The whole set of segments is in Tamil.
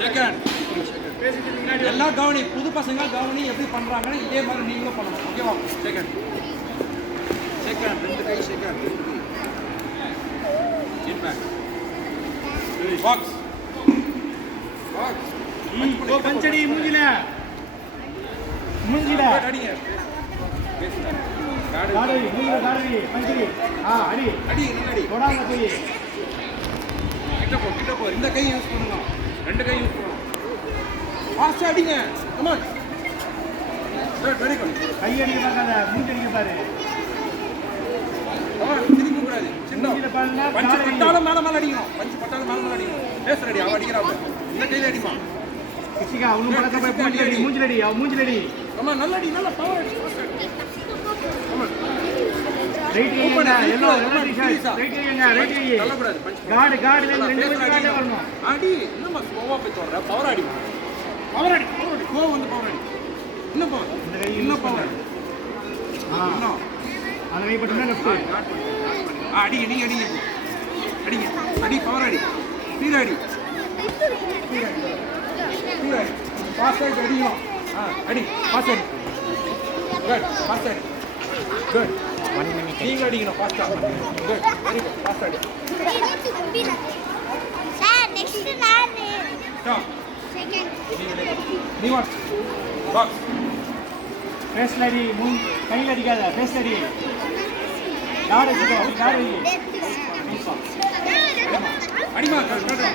செகண்ட் எல்லாம் கவனி, புது பசங்க கவனி எப்படி பண்றாங்கன்னு இதே மாதிரி நீங்களும் பண்ணணும். ஓகேவா? செகண்ட் ரெண்டு கை செகண்ட் இம்பேக்ட் பாக்ஸ் பஞ்சடி மூஞ்சில அடிங்க. காடவி மூஞ்சில காடவி பஞ்சடி அடி அடி அடி தொடாம போய் கிட்ட போ. இந்த கை யூஸ் பண்ணலாம், ரெண்டு கை யூஸ் பண்ணலாம். ஃபாஸ்டா அடிங்க. Come on. Very good. கை அடிக்க பார்க்காத, மூஞ்சி அடிக்க பாரு. திரும்ப கூடாது. சின்ன பஞ்சு பட்டாலும் மேல அடிக்கணும். பஞ்சு பட்டாலும் மேல அடிக்கணும். பேச ரெடி. அவ அடிக்கிறாங்க. இந்த கையில அடிமா. கிசிகா அவனும் பழக்க போய் மூஞ்சி அடி. அவ மூஞ்சி அடி. அம்மா நல்ல அடி, நல்ல பவர் அடி. அம்மா ரைட் கைங்க எல்லோ ரைட் கைங்க ரைட் கை. நல்ல கூடாது. பஞ்சு கார்டு ரெண்டு கார்டு வரணும். அடி இன்னும் ஸ்லோவா போய் தோற. பவர் அடி. கோ வந்து பவர் அடி. இன்னும் பவர். இந்த கை இன்னும் பவர். இன்னும் அந்த கை பட்டா லெஃப்ட். அடி நீங்க அடிங்க. அடிங்க. அடி பவர் அடி. ஸ்பீட் அடி. ஃபாஸ்ட் அடிங்க. அடி ஃபாஸ்ட் அடி. குட் ஃபாஸ்ட் அடி. குட் 1 மினிட் நீங்க அடிக்கணும் ஃபாஸ்டா. குட் வெரி குட் ஃபாஸ்ட் அடி. சார் நெக்ஸ்ட் நானு ஸ்டாப். செகண்ட் நீ வாட் பாக்ஸ் ஃபேஸ்ல அடி, கையில அடிக்காத, ஃபேஸ்ல அடி. கார்டு வச்சுக்கோ, கார்டு வை. அடிமா கரெக்ட்டா.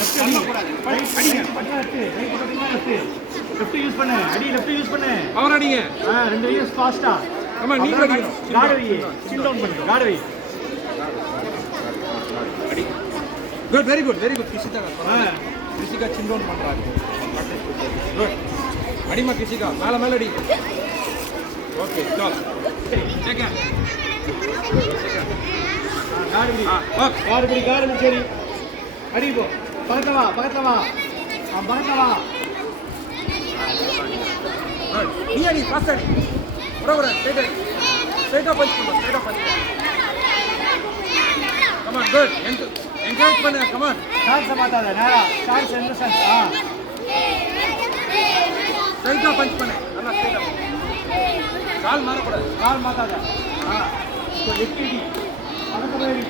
லெஃப்ட் அடி கூடாது. அடிங்க. பட்டா லெஃப்ட், ரைட் பட்டா லெஃப்ட். லெஃப்ட் யூஸ் பண்ணு. அடி லெஃப்ட் யூஸ் பண்ணு. பவர் அடிங்க. ரெண்டு யூஸ் ஃபாஸ்டா. ஆமா நீங்க அடிக்கணும். கார்டு வை. சில் டவுன் பண்ணு. கார்டு வை. அடி. குட் வெரி குட் கிசிகா. கிசிகா சின் டவுன் பண்றாங்க. குட். அடிமா கிசிகா. மேல அடி. Okay stop. செகண்ட் கார்டு வை. ஓகே கார்டு வை சரி. அடி போ. பக்கத்துல வா. பக்கத்துல வா. குட். நீ அடி ஃபாஸ்ட் அடி. பரவர ஸ்ட்ரைட்டா பஞ்ச் பண்ணு. Come on good. என்கரேஜ் பண்ணு. Come on. சான்ஸ் மாத்தாத. நேரா சான்ஸ் என்ன சான்ஸ்? ஸ்ட்ரைட்டா பஞ்ச் பண்ணு. நல்லா ஸ்ட்ரைட்டா. கால் மாறக்கூடாது. கால் மாத்தாத. லெஃப்ட் அடி. பக்கத்துல அடி.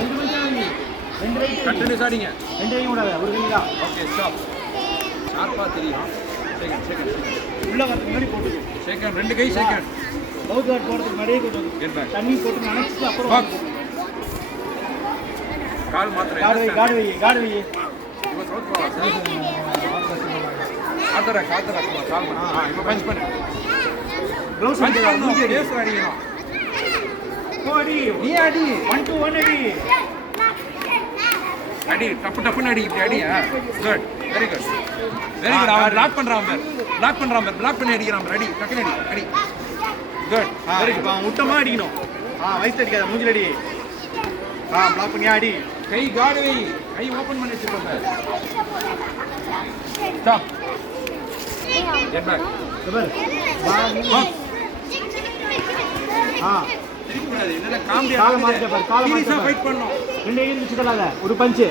ரெண்டு மஞ்சள் அடி. ரெண்டு ரைட். கண்டினியூஸ் அடிங்க. ரெண்டு கையும் கூடாது, ஒரு கை தான். Okay stop. ஷார்ப்பா தெரியும். செகண்ட் உள்ள வரதுக்கு முன்னாடி போட்டு. செகண்ட் ரெண்டு கை செகண்ட். மவுத் கார்டு போடுறதுக்கு முன்னாடியே போட்டு. தண்ணி போட்டு நினைச்சிட்டு அப்புறம் பாக்ஸ். கால் மாத்திரை. கார்டு வை. இவன் சவுத் போவா. காத்தரா கால் பண்ணு. இப்போ பஞ்ச் பண்ணு. க்ளவுஸ் பஞ்ச் அடிக்கணும். பண்ணு. பேஸ் அடிக்கணும். போ அடி. நீ அடி. 1 to 1 அடி. அடி டப்புன்னு அடி. இப்படி அடி. Good very good. அவன் லாக் பண்றான் பார். பிளாக் பண்ணி அடிக்கிறான் பார். அடி டக்குன்னு அடி. Good very good. முட்டமா அடிக்கணும். வயசு அடிக்காத, மூஞ்சில அடி. பிளாக் பண்ணியா அடி. கை கார்டு வை. கை ஓபன் பண்ணி வச்சுக்கோ sir. Stop. Get back. Super. திருப்பக்கூடாது. இல்ல காமெடி கால மாத்த பாரு. கால மாத்த ஃபைட் பண்ணனும். ரெண்டு கையும் வச்சு தள்ளாத. ஒரு பஞ்ச்.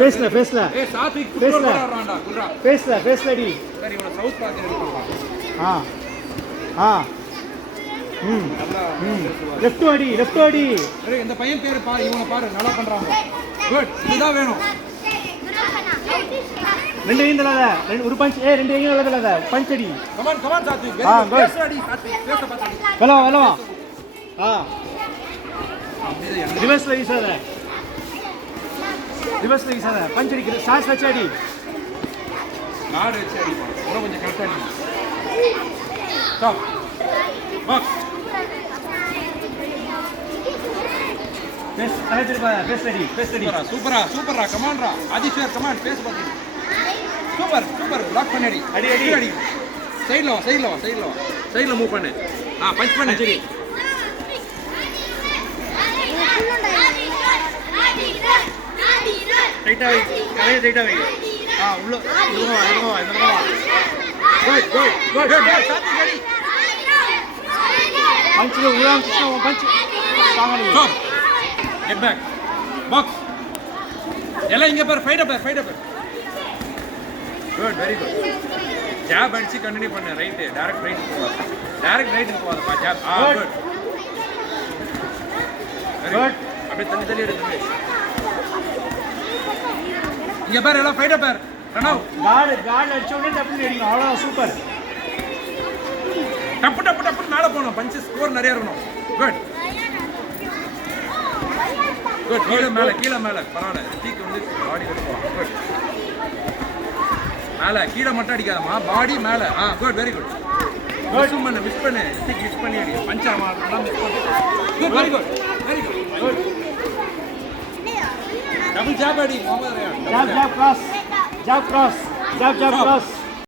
ஃபேஸ்ல. ஏய் சாத்விக் குட்ரா போறான்டா. குட்ரா. ஃபேஸ்ல அடி. சரி இவன சவுத் பாத்து அடிப்பான். லெஃப்ட் அடி. சரி இந்த பையன் பேரு பாரு. இவனை பாரு நல்லா பண்றாங்க. குட். இதுதான் வேணும். ரெண்டு கையும் தள்ளாத. ஒரு பஞ்ச். ரெண்டு கையும் தள்ளாத. பஞ்ச் அடி. கமான் சாத்விக். பேஸ் அடி சாத்விக். பேச பாத்து அடி. வெலவா. ரிவர்ஸ்ல வீசாத. பஞ்ச் அடிக்கிற. சான்ஸ் வச்சு அடி. கார்டு வச்சு அடிப்பான். இன்னும் கொஞ்சம் கரெக்டா அடி. ஸ்டாப். பாக்ஸ். பேஸ் அடி. சூப்பரா கமான்ரா. ஆதிஷ்வர் கமான் பேஸ் பாத்து. சூப்பர் பிளாக் பண்ணி அடி. அடி. சைடுல வா. சைடுல மூவ் பண்ணு. பஞ்ச் பண்ணு. சரி டைட்டா வை. கரையை டைட்டா வை. உள்ள இதுவா. குட். சாத்விக் அடி. பஞ்ச் உள்ள punch. Stop. Get back. Box. எல்லாம் இங்க பாரு fight up good very good job அடிச்சு கண்டினியூ பண்ணு ரைட் டைரக்ட் ரைட் போவாதப்பா ஜாப் Good. Good Good. அப்படியே தள்ளி எடுத்து இங்க பாரு எல்லாம் ஃபைட் அப் ரனவ் கார்டு அடிச்ச உடனே டப்புன்னு அடிக்கணும் அவ்வளோ சூப்பர் டப்பு மேல போகணும் பஞ்ச் ஸ்கோர் நிறைய இருக்கணும் குட் கீழே மேல பரவாயில்ல ரித்திக் வந்து பாடி எடுப்போம் குட் மேல கீழே மட்டும் அடிக்காதம்மா பாடி மேல குட் வெரி குட் மிஸ் பண்ணு ரித்திக் மிஸ் பண்ணி அடி பஞ்ச் ஆமா மிஸ் பண்ணு good very good double job அடி முகமது ரயான் ஜாப் கிராஸ்